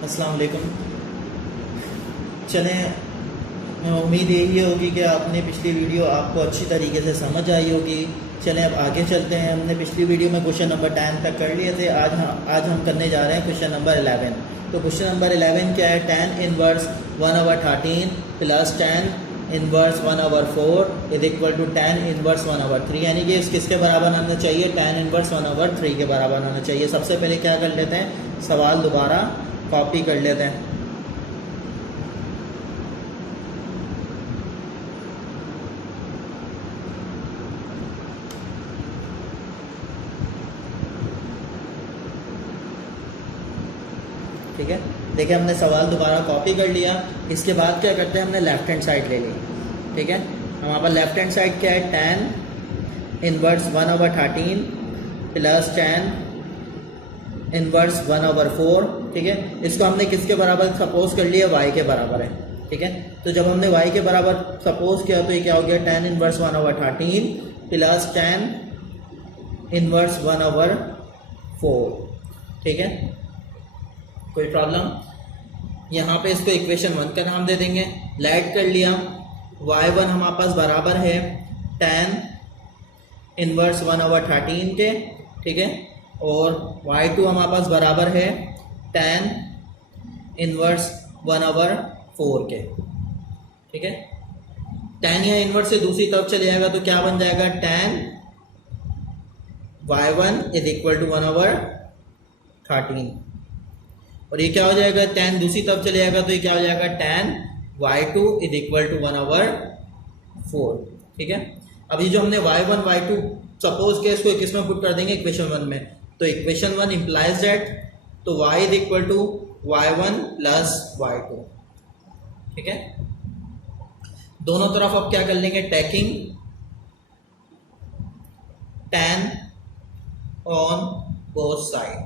अस्सलाम वालेकुम। चलें, उम्मीद यही होगी कि आपने पिछली वीडियो आपको अच्छी तरीके से समझ आई होगी। चलें अब आगे चलते हैं। हमने पिछली वीडियो में क्वेश्चन नंबर 10 तक कर लिए थे। आज हम करने जा रहे हैं क्वेश्चन नंबर 11। तो क्वेश्चन नंबर 11 क्या है? tan inverse 1/13 plus tan inverse 1/4 is equal to tan inverse 1/3, यानी कि किसके बराबर होना चाहिए? tan इनवर्स 1/3 के बराबर होना चाहिए। सबसे पहले क्या कर लेते हैं, सवाल दोबारा कॉपी कर लेते हैं। ठीक है, देखिए हमने सवाल दोबारा कॉपी कर लिया। इसके बाद क्या करते हैं, हमने लेफ्ट हैंड साइड ले ली। ठीक है, हमारे पास लेफ्ट हैंड साइड क्या है? tan inverse 1/13 plus tan inverse 1/4। ठीक है, इसको हमने किसके बराबर सपोज कर लिया? y के बराबर है। ठीक है, तो जब हमने y के बराबर सपोज किया तो ये क्या हो गया? tan inverse 1/13 plus tan inverse 1/4। ठीक है, कोई प्रॉब्लम? यहाँ पे इसको इक्वेशन 1 का नाम दे देंगे। लेट कर लिया, y1 हमारे पास बराबर है tan इनवर्स 1/13 के। ठीक है, और y2 हमारे पास बराबर है tan इनवर्स 1/4 के। ठीक है, tan या इनवर्स से दूसरी तरफ चले जाएगा तो क्या बन जाएगा? tan y1 is equal to 1/13, और ये क्या हो जाएगा? tan दूसरी तरफ चले जाएगा तो ये क्या हो जाएगा? tan y2 is equal to 1/4। ठीक है, अब ये जो हमने y1 y2 सपोज किया, इसको किस में पुट कर देंगे? इक्वेशन 1 में। तो इक्वेशन 1 इम्प्लाइज दैट, तो y is equal to y1 plus y2। ठीक है, दोनों तरफ अब क्या कर लेंगे? Taking tan on both side,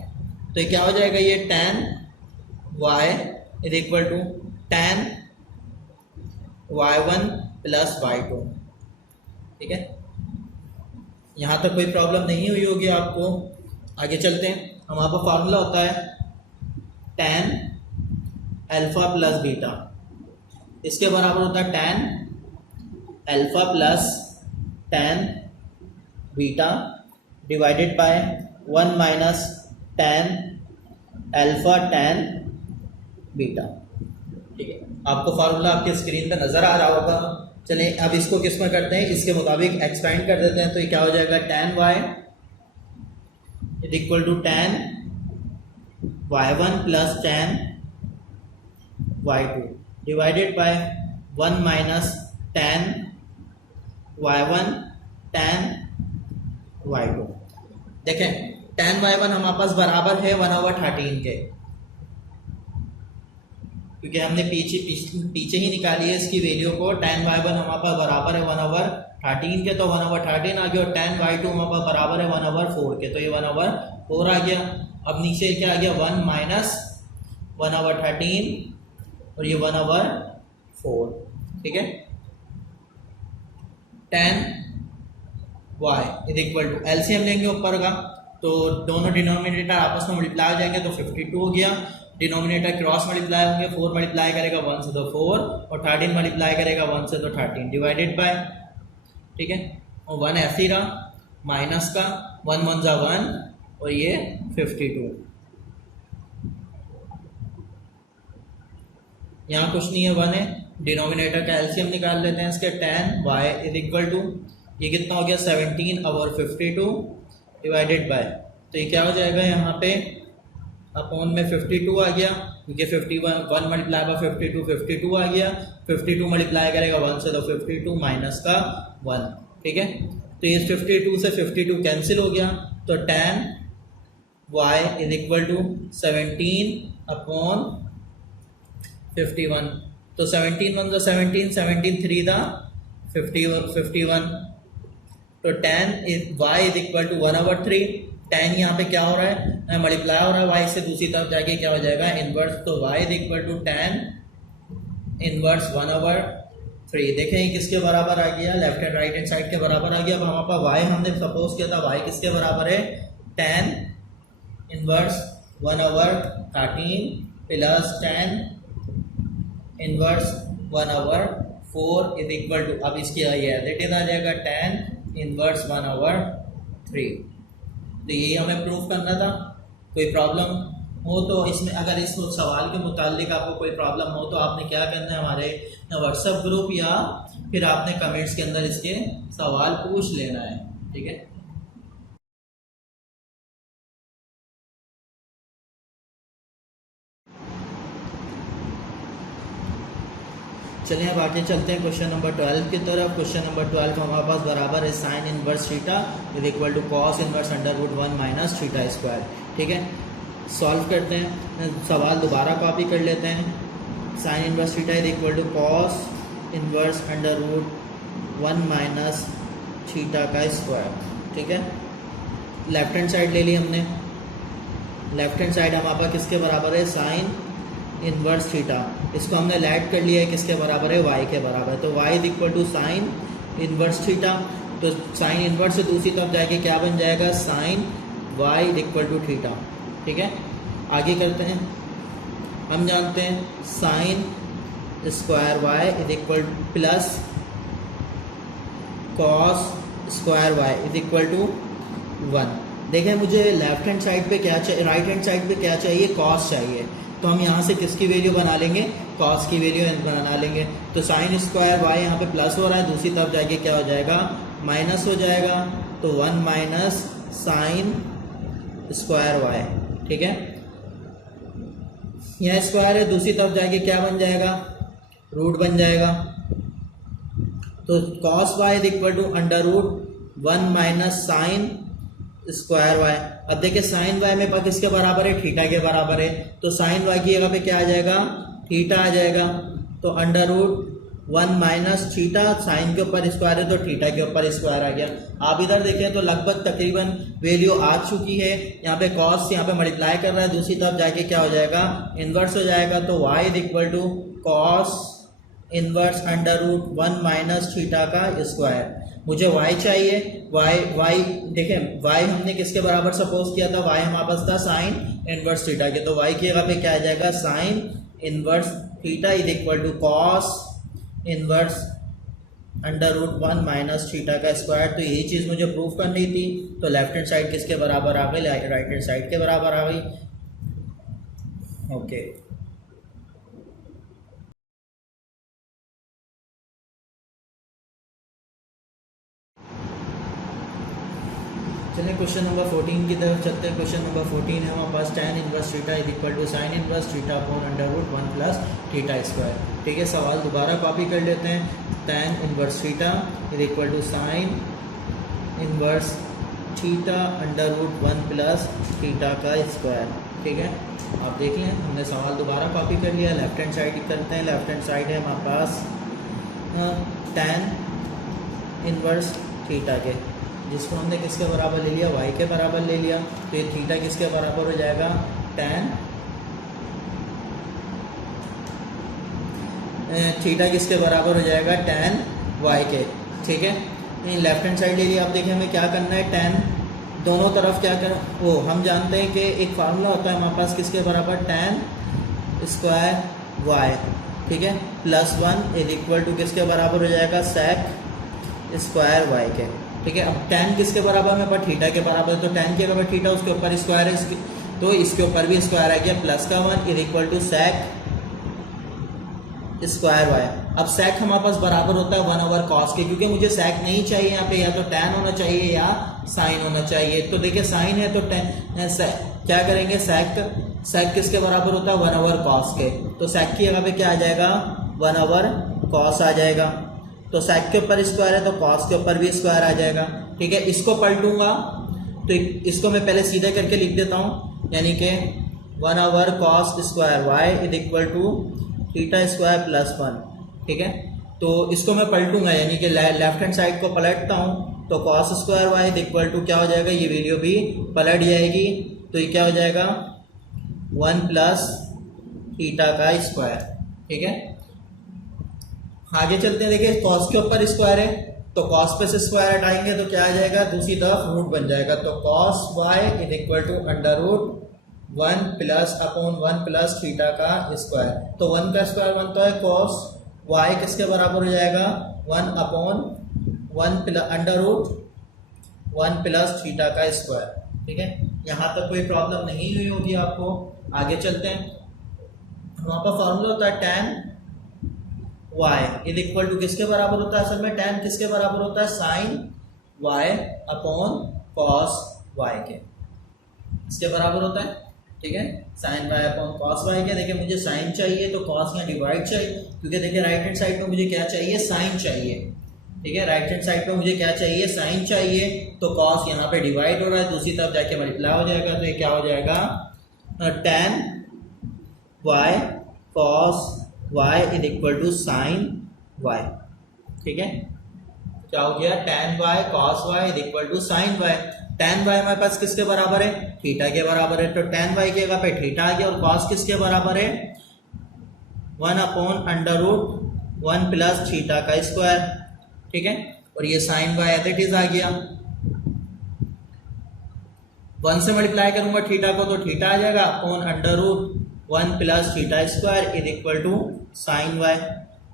तो ये क्या हो जाएगा? ये tan y is equal to tan y1 plus y2। ठीक है, यहाँ तक कोई प्रॉब्लम नहीं हुई होगी आपको। आगे चलते हैं। हमारे पास फार्मूला होता है tan अल्फा प्लस बीटा, इसके बराबर होता है tan alpha plus tan beta divided by 1 minus tan alpha tan beta. ठीक है, आपको फार्मूला आपके स्क्रीन पे नजर आ रहा होगा। चलिए अब इसको किस में करते हैं, इसके मुताबिक एक्सपेंड कर देते हैं। तो ये क्या हो जाएगा? tan y is equal to tan y1 plus tan y2 divided by 1 minus tan y1 tan y2। देखें, tan y1 हमारे पास बराबर है 1/13 के, क्योंकि हमने पीछे ही निकाली है इसकी वैल्यू को। tan y1 हमारे पास बराबर है 1/13 के, तो 1/13 आ गया, और tan y2 हमारे पास बराबर है 1/4 के, तो ये 1/4 आ गया। अब नीचे क्या आ गया? 1 माइनस 1/13 और ये 1/4। ठीक है, tan y is equal to, LCM लेंगे ऊपर का, तो दोनों डिनोमिनेटर आपस में मल्टीप्लाई हो जाएंगे तो 52 हो गया। डिनोमिनेटर क्रॉस मल्टीप्लाई होंगे, 4 मल्टीप्लाई करेगा 1 से तो 4, और 13 मल्टीप्लाई करेगा 1 से तो 13 डिवाइडेड बाय। ठीक है, और 1 ऐसे ही रहा, माइनस का 1 1 जा 1, और ये 52। यहाँ कुछ नहीं है, 1 है। डिनोमिनेटर का एलसीएम निकाल लेते हैं इसके। tan y is equal to, ये कितना हो गया? 17/52 डिवाइडेड बाय, तो ये क्या हो जाएगा? यहाँ पे अपॉन में 52 आ गया, क्योंकि 51 मल्टीप्लाई बाय 52 आ गया। 52 मल्टीप्लाई करेगा 1 से तो 52 माइनस का 1। ठीक है, तो ये 52 से 52 कैंसिल हो गया, तो tan y is equal to 17/51, तो 17 1 17, 17 3 दा 51, तो tan y is equal to 1/3। tan यहाँ पे क्या हो रहा है? मल्टीप्लाई हो रहा है y से, दूसरी तरफ जाके क्या हो जाएगा? इनवर्स, तो y is equal to tan inverse 1/3। देखें ये किसके बराबर आ गया? Left hand right hand side के बराबर आ गया। अब हमारे पास y हमने सपोज किया था, y किसके बराबर है? tan inverse 1/13 plus 10 inverse 1/4 is equal to, अब इसकी ये एडिटेड आ जाएगा 10 इनवर्स 1/3। तो यही हमें प्रूफ करना था। कोई प्रॉब्लम हो तो इसमें, अगर इस सवाल के मुतालिक आपको कोई प्रॉब्लम हो तो आपने क्या करना है, हमारे व्हाट्सएप ग्रुप या फिर आपने कमेंट्स के अंदर इसके सवाल पूछ लेना है, ठीक है। चलिए अब आगे चलते हैं क्वेश्चन नंबर 12 की तरफ। क्वेश्चन नंबर 12 हमारे पास बराबर है sine inverse theta is equal to cos inverse under root 1 minus theta square, ठीक है। सॉल्व करते हैं, सवाल दोबारा कॉपी कर लेते हैं। Sine inverse theta is equal to cos inverse under root 1 minus theta का स्क्वायर, ठीक है। लेफ्ट हैंड साइड ले ली हमने, लेफ्ट हैंड साइड हमारे पास किसके बराबर है, साइन इनवर्स थीटा। इसको हमने लेट कर लिया है किसके बराबर है, y के बराबर। तो y is equal to sine inverse theta, तो साइन इनवर्स से दूसरी तरफ जाके क्या बन जाएगा, sine y is equal to theta, ठीक है। आगे करते हैं, हम जानते हैं sine square y is equal plus cos square y is equal to 1। देखें मुझे लेफ्ट हैंड साइड पे क्या चाहिए, राइट हैंड साइड पे क्या चाहिए, कॉस चाहिए। तो हम यहाँ से किसकी वैल्यू बना लेंगे, कॉस की वैल्यू बना लेंगे। तो साइन स्क्वायर y यहाँ पे प्लस हो रहा है, दूसरी तरफ जाके क्या हो जाएगा, माइनस हो जाएगा। तो 1 माइनस साइन स्क्वायर y, ठीक है। यहाँ स्क्वायर है, दूसरी तरफ जाके क्या बन जाएगा, रूट बन जाएगा। तो cos y is equal to under root 1 minus sine square y। अब देखिए साइन y में पास किसके बराबर है, थीटा के बराबर है। तो साइन y की जगह पे क्या आ जाएगा, थीटा आ जाएगा। तो under root 1 minus theta, sine के ऊपर स्क्वायर है तो थीटा के ऊपर स्क्वायर आ गया। आप इधर देखें तो लगभग तकरीबन वैल्यू आ चुकी है। यहाँ पे कॉस यहाँ पे मल्टीप्लाई कर रहा है, दूसरी तरफ जाके क्या हो जाएगा, इन्वर्स हो जाएगा। तो y is equal to cos inverse under root 1 minus theta का स्क्वायर। मुझे y चाहिए, y देखें y हमने किसके बराबर सपोज किया था, y हमारे पास था साइन इनवर्स थीटा के। तो y की जगह पे क्या आ जाएगा, sine inverse theta is equal to cos inverse under root 1 minus theta का स्क्वायर। तो यही चीज़ मुझे प्रूफ करनी थी। तो लेफ्ट हैंड साइड किसके बराबर आ गई, राइट हैंड साइड के बराबर आ गई, ओके। चलिए क्वेश्चन नंबर 14 की तरफ चलते हैं। क्वेश्चन नंबर 14 है हमारे पास tan inverse theta is equal to sine inverse theta upon under root 1 plus theta square, ठीक है। सवाल दोबारा कॉपी कर लेते हैं। tan inverse theta is equal to sine inverse theta under root 1 plus theta का स्क्वायर, ठीक है। आप देख लें, हमने सवाल दोबारा कॉपी कर लिया। लेफ्ट हैंड साइड करते हैं, लेफ्ट हैंड साइड है हमारे पास tan इनवर्स थीटा के, जिसको हमने किसके बराबर ले लिया, y के बराबर ले लिया। तो ये थीटा किसके बराबर हो जाएगा, tan थीटा किसके बराबर हो जाएगा, tan y के, ठीक है। लेफ्ट हैंड साइड ले लिया। अब देखिए हमें क्या करना है, tan दोनों तरफ क्या कर, वो हम जानते हैं कि एक फार्मूला होता है हमारे पास किसके बराबर, tan स्क्वायर y, ठीक है, प्लस 1 इज इक्वल टू किसके बराबर हो जाएगा, sec स्क्वायर y के, ठीक है। अब tan किसके बराबर में, पर थीटा के बराबर। तो tan के बराबर थीटा, उसके ऊपर स्क्वायर है, तो इसके ऊपर भी स्क्वायर आ गया, प्लस का 1 is equal to sec square y। अब sec हमारे पास बराबर होता है 1/cos के, क्योंकि मुझे sec नहीं चाहिए यहाँ पे, या तो tan होना चाहिए या sin होना चाहिए। तो देखिए sin है तो क्या करेंगे, sec किसके बराबर होता है, 1/cos के। तो sec की जगह पे क्या आ जाएगा, 1/cos आ जाएगा। तो sec के ऊपर स्क्वायर है तो cos के ऊपर भी स्क्वायर आ जाएगा, ठीक है। इसको पलटूंगा तो इसको मैं पहले सीधे करके लिख देता हूँ, यानी कि 1/cos square y is equal to theta square plus 1, ठीक है। तो इसको मैं पलटूंगा, यानी कि लेफ्ट हैंड साइड को पलटता हूँ। तो cos square y is equal to क्या हो जाएगा, ये वैल्यू भी पलट जाएगी। तो ये क्या हो जाएगा, 1 प्लस थीटा का स्क्वायर, ठीक है। आगे चलते हैं, देखिए cos के ऊपर स्क्वायर है तो cos पे से स्क्वायर हटाएंगे तो क्या आ जाएगा, दूसरी तरफ रूट बन जाएगा। तो cos y is equal to under root 1 plus upon 1 plus theta का स्क्वायर। तो 1 का स्क्वायर बनता है कॉस वाई, किसके बराबर हो जाएगा 1 upon 1 plus under root 1 plus theta का स्क्वायर। ठीक है, यहाँ तक कोई प्रॉब्लम नहीं हुई होगी आपको। आगे चलते हैं। वहाँ पर फॉर्मूला होता है tan y is equal to किसके बराबर होता है, असल में tan किसके बराबर होता है sin y upon cos y के, इसके बराबर होता है। ठीक है, sin y upon cos y के। देखिए मुझे sin चाहिए तो cos यहाँ डिवाइड चाहिए, क्योंकि देखिए राइट हैंड साइड में मुझे क्या चाहिए sin चाहिए। ठीक है, राइट हैंड साइड पे मुझे क्या चाहिए sin चाहिए, तो cos यहाँ पे डिवाइड हो रहा है, दूसरी तरफ जाके मल्टीप्लाई हो जाएगा। तो ये क्या हो जाएगा tan y cos y is equal to sin y। ठीक है, क्या हो गया tan y cos y is equal to sin y। tan y हमारे पास किसके बराबर है, थीटा के बराबर है। तो tan y की जगह पे थीटा आ गया, और cos किसके बराबर है 1 upon under root 1 plus theta का स्क्वायर। ठीक है, और ये sin y as it is आ गया। 1 से मल्टीप्लाई करूंगा थीटा को तो थीटा आ जाएगा upon under root 1 plus theta square is equal to sin y।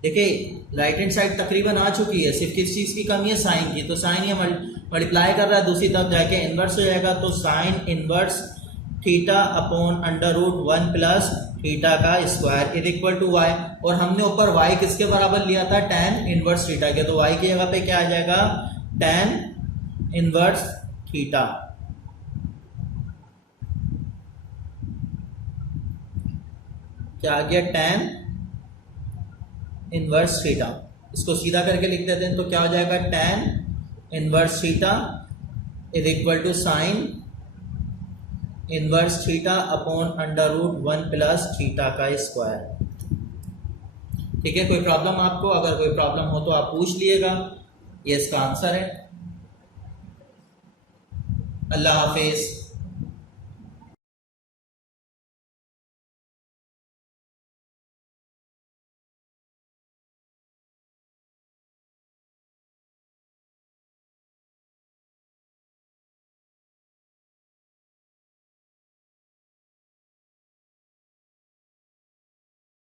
देखिए राइट हैंड साइड तकरीबन आ चुकी है, सिर्फ किस चीज की कमी है साइन की। तो साइन ये मल्टीप्लाई कर रहा है, दूसरी तरफ जाके इनवर्स हो जाएगा। तो sine inverse theta upon under root 1 plus theta का square is equal to y। और हमने ऊपर y किसके बराबर लिया था tan इनवर्स थीटा के, तो y की जगह पे क्या आ जाएगा tan इनवर्स थीटा। क्या आ गया tan इनवर्स थीटा। इसको सीधा करके लिख देते हैं तो क्या हो जाएगा tan inverse theta is equal to sine inverse theta upon under root 1 plus theta का स्क्वायर। ठीक है, कोई प्रॉब्लम आपको, अगर कोई प्रॉब्लम हो तो आप पूछ लिएगा। ये इसका आंसर है। अल्लाह हाफिज।